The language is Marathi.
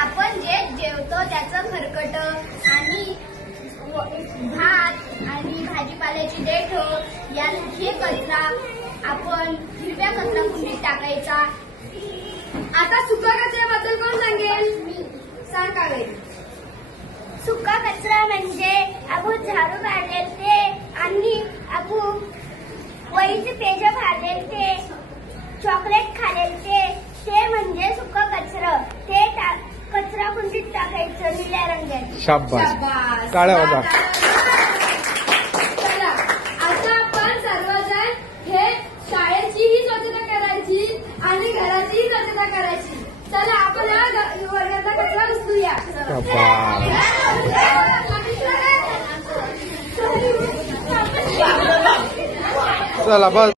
आपण जे जेवतो त्याचं खरकट आणि भात आणि भाजीपाल्याची देठ हे कचरा आपण हिरव्या कचरा कुंडीत टाकायचा। आता सुका कचऱ्याबद्दल कोण सांगेल? सांग कावेरी। सुका कचरा म्हणजे आपण झाडू मारलेल ते आणि आपण वहीचे पेज फाडलेल ते चॉकलेट खालेल ते म्हणजे सुका कचरा। ते कचरा कुंडीत टाकायचं निळ्या रंगाचे। शाबास काळ्या होता। चला आता आपण सर्वजण हे शाळेचीही स्वच्छता करायची आणि घराचीही स्वच्छता करायची। चला आपण वर्गाचा कचरा उचलूया। चला बस।